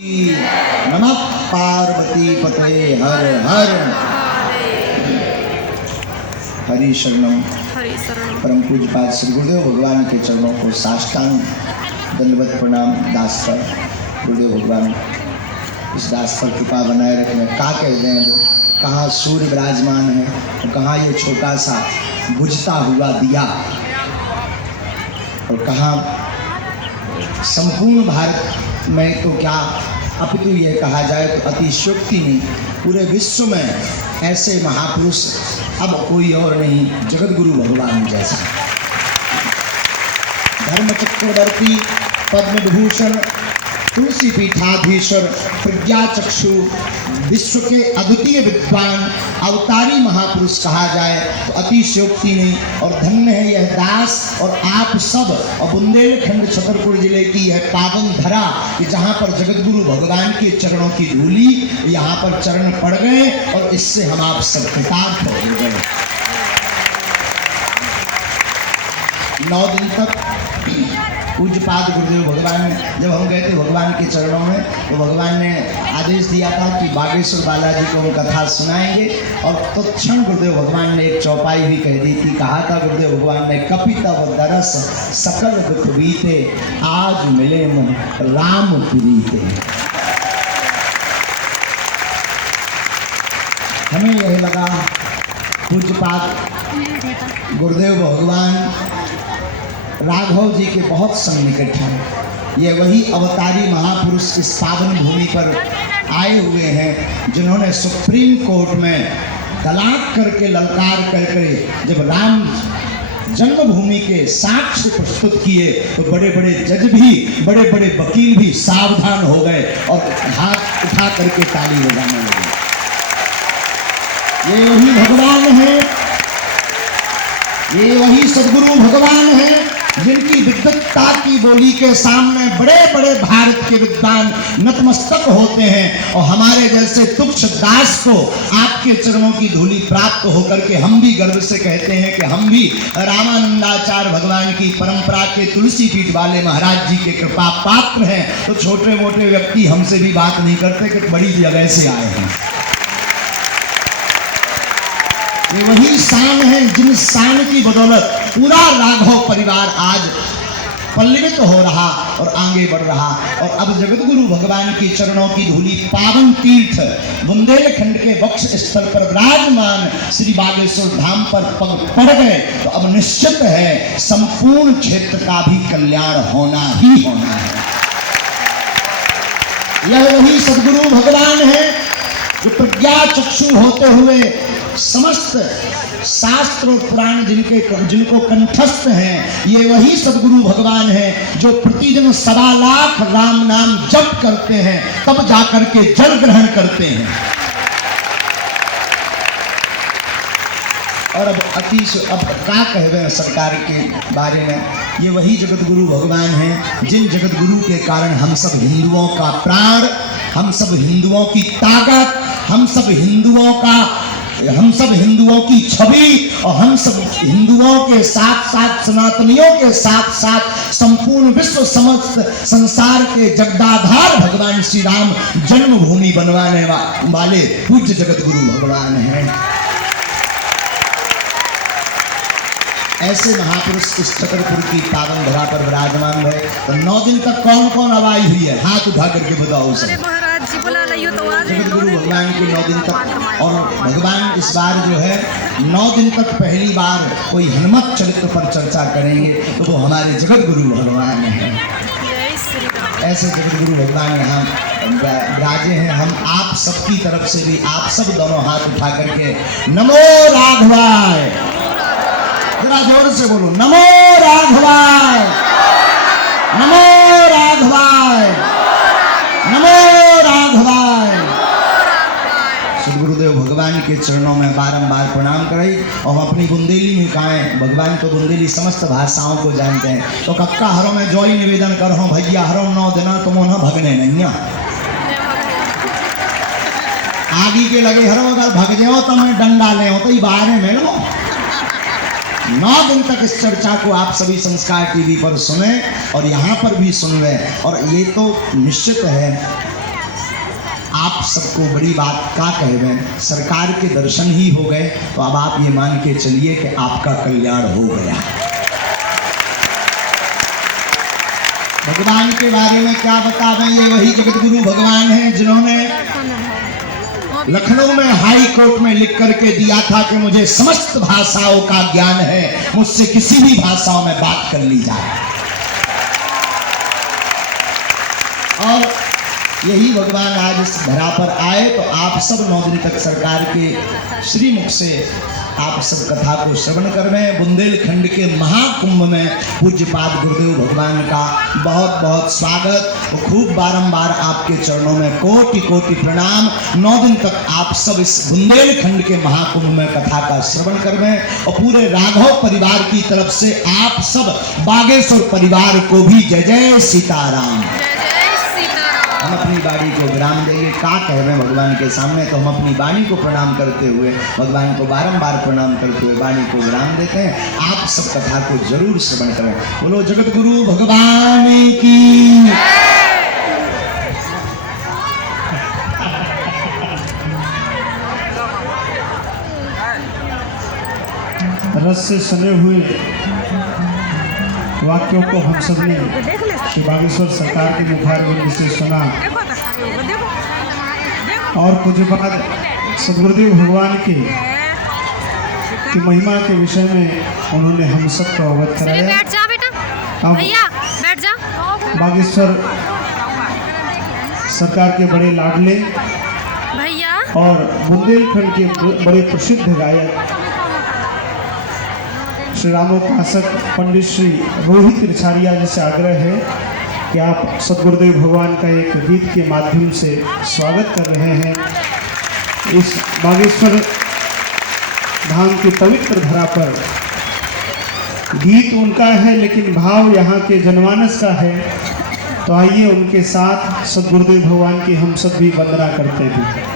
नमः पार्वती पते हर हर हरि शरणम। परम पूज्यपाद श्री गुरुदेव भगवान के चरणों को साष्टांग दंडवत प्रणाम। दास पर गुरुदेव भगवान इस दास पर कृपा बनाए रखें। क्या कह दें, कहाँ सूर्य विराजमान है और कहाँ ये छोटा सा बुझता हुआ दिया, और कहाँ संपूर्ण भारत में तो क्या अपितु ये कहा जाए तो अतिशयोक्ति नहीं, पूरे विश्व में ऐसे महापुरुष अब कोई और नहीं, जगत गुरु भगवान जैसा। धर्म चक्रवर्ती, पद्म विभूषण, तुलसी पीठाधीश्वर, प्रज्ञा चक्षु, विश्व के अद्वितीय विद्वान, अवतारी महापुरुष कहा जाए तो अतिशयोक्ति नहीं। और धन्य है यह दास और आप सब, और बुंदेलखंड छतरपुर जिले की यह पावन धरा कि जहाँ पर जगत गुरु भगवान के चरणों की धूली यहाँ पर चरण पड़ गए, और इससे हम आप सब कृतार्थ हो गए। 9 दिन तक पूज्यपाद गुरुदेव भगवान ने, जब हम गए थे भगवान के चरणों में, तो भगवान ने आदेश दिया था कि बागेश्वर बालाजी को हम कथा सुनाएंगे, और तत्क्षण गुरुदेव भगवान ने एक चौपाई भी कह दी थी। कहा था गुरुदेव भगवान ने, कपितव दरस सकल दुख बीते, आज मिले मन राम प्रीते। हमें यह लगा पूज्यपाद गुरुदेव भगवान राघव जी के बहुत सन्निकट हैं। ये वही अवतारी महापुरुष इस पावन भूमि पर आए हुए हैं जिन्होंने सुप्रीम कोर्ट में तलाक करके ललकार करके जब राम जन्मभूमि के साक्ष्य प्रस्तुत किए तो बड़े बड़े जज भी, बड़े बड़े वकील भी सावधान हो गए और हाथ उठा करके ताली बजाने लगे। ये वही भगवान है, ये वही सदगुरु भगवान है जिनकी विद्वत्ता की बोली के सामने बड़े बड़े भारत के विद्वान नतमस्तक होते हैं। और हमारे जैसे तुच्छ दास को आपके चरणों की धूली प्राप्त होकर के हम भी गर्व से कहते हैं कि हम भी रामानंदाचार्य भगवान की परंपरा के तुलसी पीठ वाले महाराज जी के कृपा पात्र हैं। तो छोटे मोटे व्यक्ति हमसे भी बात नहीं करते कि बड़ी जगह से आए हैं। ये वही शान है जिन शान की बदौलत पूरा राघव परिवार आज पल्लवित हो रहा और आगे बढ़ रहा। और अब जगत गुरु भगवान के चरणों की धूली पावन तीर्थ बुंदेलखंड के वक्ष स्थल पर विराजमान श्री बागेश्वर धाम पर पग पड़ गए, तो अब निश्चित है संपूर्ण क्षेत्र का भी कल्याण होना ही होना है। यह वही सदगुरु भगवान है जो प्रज्ञा चक्षु होते हुए समस्त शास्त्र और पुराण जिनको कंठस्थ हैं, ये वही सदगुरु भगवान है जो प्रतिदिन 1.25 लाख राम नाम जप करते हैं, तब जाकर के जल ग्रहण करते हैं। और अब क्या कहे सरकार के बारे में, ये वही जगत गुरु भगवान हैं जिन जगत गुरु के कारण हम सब हिंदुओं का प्राण, हम सब हिंदुओं की ताकत, हम सब हिंदुओं की छवि, और हम सब हिंदुओं के साथ साथ सनातनियों के साथ साथ संपूर्ण विश्व समस्त संसार के जगदाधार भगवान श्री राम जन्मभूमि बनवाने वाले पूज्य जगत गुरु भगवान हैं। ऐसे महापुरुष इस छतरपुर की पावन धरा पर विराजमान है। तो 9 दिन तक कौन कौन आवाज हुई है, हाथ उठा करके बताओ सब। जगत गुरु भगवान के 9 दिन तक, और भगवान इस बार जो है 9 दिन तक पहली बार कोई हनुमत चरित्र पर चर्चा करेंगे, तो वो हमारे जगत गुरु भगवान हैं। ऐसे जगत गुरु भगवान यहाँ विराजे हैं। हम आप सबकी तरफ से भी आप सब दोनों हाथ उठा करके नमो राघवाय, जरा जोर से बोलो, नमो राघवाय, नमो राघवाय, नमो राघवाय। श्री गुरुदेव भगवान के चरणों में बारंबार प्रणाम करें। और हम अपनी बुंदेली में कहें, भगवान तो बुंदेली समस्त भाषाओं को जानते हैं, तो कक्का हरों में जो ही निवेदन करो भैया हरों 9 दिन तुम न भगने नहीं आगे के लगे हरो, अगर भग जाओ तो मैं डंडा ले तो ये बाहर में लो। 9 दिन तक इस चर्चा को आप सभी संस्कार टीवी पर सुने और यहाँ पर भी सुन लें। और ये तो निश्चित है आप सबको बड़ी बात का कहवे, सरकार के दर्शन ही हो गए तो अब आप ये मान के चलिए कि आपका कल्याण हो गया। भगवान के बारे में क्या बतावें, ये वही जगत गुरु भगवान हैं जिन्होंने लखनऊ में हाई कोर्ट में लिख करके दिया था कि मुझे समस्त भाषाओं का ज्ञान है, मुझसे किसी भी भाषाओं में बात कर ली जाए। और यही भगवान आज इस धरा पर आए तो आप सब 9 दिन तक सरकार के श्रीमुख से आप सब कथा को श्रवण करवें। बुंदेलखंड के महाकुंभ में पूज्यपाद गुरुदेव भगवान का बहुत बहुत स्वागत और खूब बारंबार आपके चरणों में कोटि कोटि प्रणाम। 9 दिन तक आप सब इस बुंदेलखंड के महाकुंभ में कथा का श्रवण करवें और पूरे राघव परिवार की तरफ से आप सब बागेश्वर परिवार को भी जय जय सीताराम। हम अपनी वाणी को विराम देंगे। का कहवे भगवान के सामने, तो हम अपनी वाणी को प्रणाम करते हुए, भगवान को बारंबार प्रणाम करते हुए वाणी को विराम देते हैं। आप सब कथा को जरूर श्रवण करें। बोलो जगत गुरु भगवान की। रस से सने हुए वाक्यों को हम सब ने श्री बागेश्वर सरकार के मुखारबिंद से सुना और पूज्यपाद सद्गुरुदेव भगवान की महिमा के विषय में उन्होंने हम सबको अवगत कराया। बैठ जा बेटा, भैया बैठ जा। बागेश्वर सरकार के बड़े लाडले भैया और बुंदेलखंड के बड़े प्रसिद्ध गायक श्री रामोपासक पंडित श्री रोहित रिछारिया जी से आग्रह है कि आप सद्गुरुदेव भगवान का एक गीत के माध्यम से स्वागत कर रहे हैं। इस बागेश्वर धाम की पवित्र धरा पर गीत उनका है लेकिन भाव यहाँ के जनमानस का है, तो आइए उनके साथ सद्गुरुदेव भगवान की हम सब भी वंदना करते हैं।